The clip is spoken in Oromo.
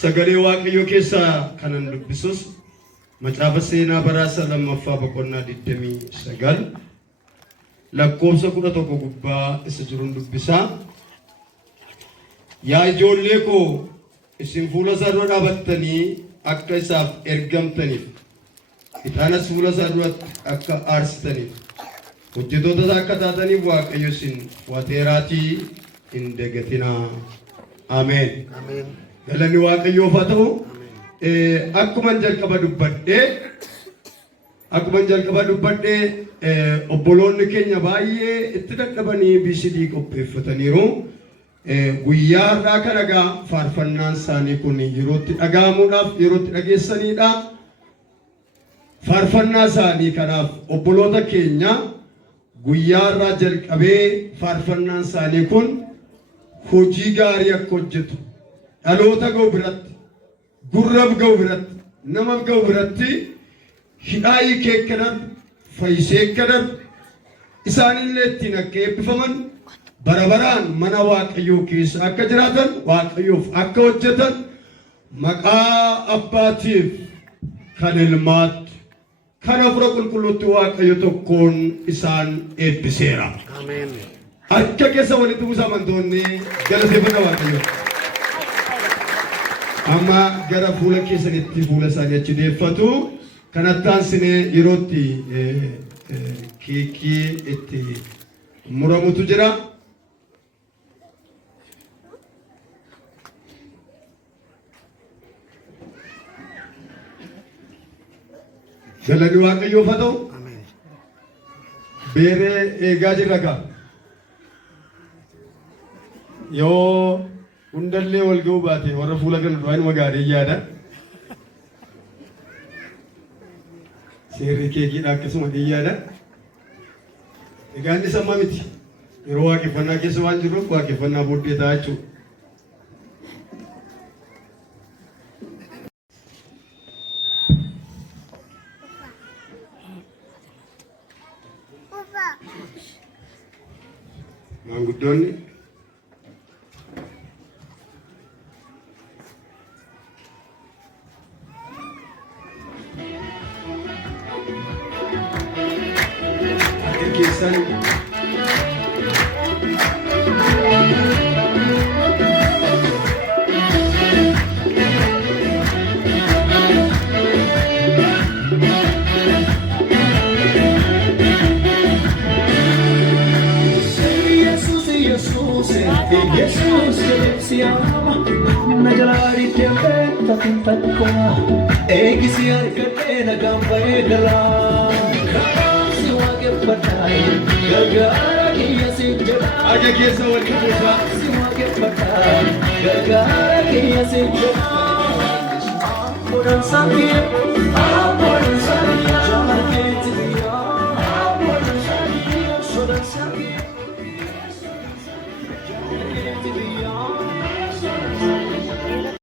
Sagalee Waaqayyoo keessaa kanan dubbisus macaafa seenaa baraasa lammaffaa boqonnaa 29 lakkoofsa 11 gubbaa isa jiruun dubbisaa. Yaa ijoollee koo isin fuula isaa dura dhaabattanii akka isaaf ergamtaniif itaanas fuula isaa duratti akka aarsitaniif hojjettoota isaa akka taataniif Waaqayyo isin waateeraatii hin dagatinaa. Ameen. Ameen. Galanni Waaqayyoof haa ta'u. Akkuma jalqaba dubbadhee obboloonni keenya baay'ee itti dadhabanii BCD qopheeffataniiru. Guyyaa har'aa kana egaa faarfannaan isaanii kun yerootti dhaga'amuudhaaf yerootti dhageessanidha. Faarfannaa isaanii kanaaf obboloota keenya guyyaa har'aa jalqabee faarfannaan isaanii kun hojii gaarii akka hojjetu dhaloota ga'u biratti gurrab ga'u biratti namaf ga'u biratti hidhaa hiikee kadhatu fayyisee kadhatu isaanillee ittiin akka eebbifaman bara baraan mana Waaqayyoo keessa akka jiraatan Waaqayyoof akka hojjetan maqaa abbaatiif kan ilmaatti kan hafuura qulqulluutti Waaqayyo tokkoon isaan eebbiseera. Ameen. Akka keessa walitti buusaa amantoonni galateeffata Waaqayyoo. Amma gara fuula keessanitti fuula isaanii achi deeffatu kanattaan sinee yerootti keekii itti muramutu jira. Galanni Waaqayyoof haa ta'u. Beeree eegaa jirra kaa. Yoo hundallee wal ga'uu baate warra fuula kana du'aa nama gaarii yaada. Seerri keekiidha akkasuma yaada. Egaa inni sammaa miti. Yeroo waaqeffannaa keessa waan jirruuf waaqeffannaa booddee ta'a jechuudha. Maanguddoonni keessan Jesús se llama Najalari Tiambeta Tintakwa Egisi Arkatena Gamba Egala Karasi Wage Patai Gagara Kiya Sijala Aga Kesa Walimusa Karasi Wage Patai Gagara Kiya Sijala Mudan Samir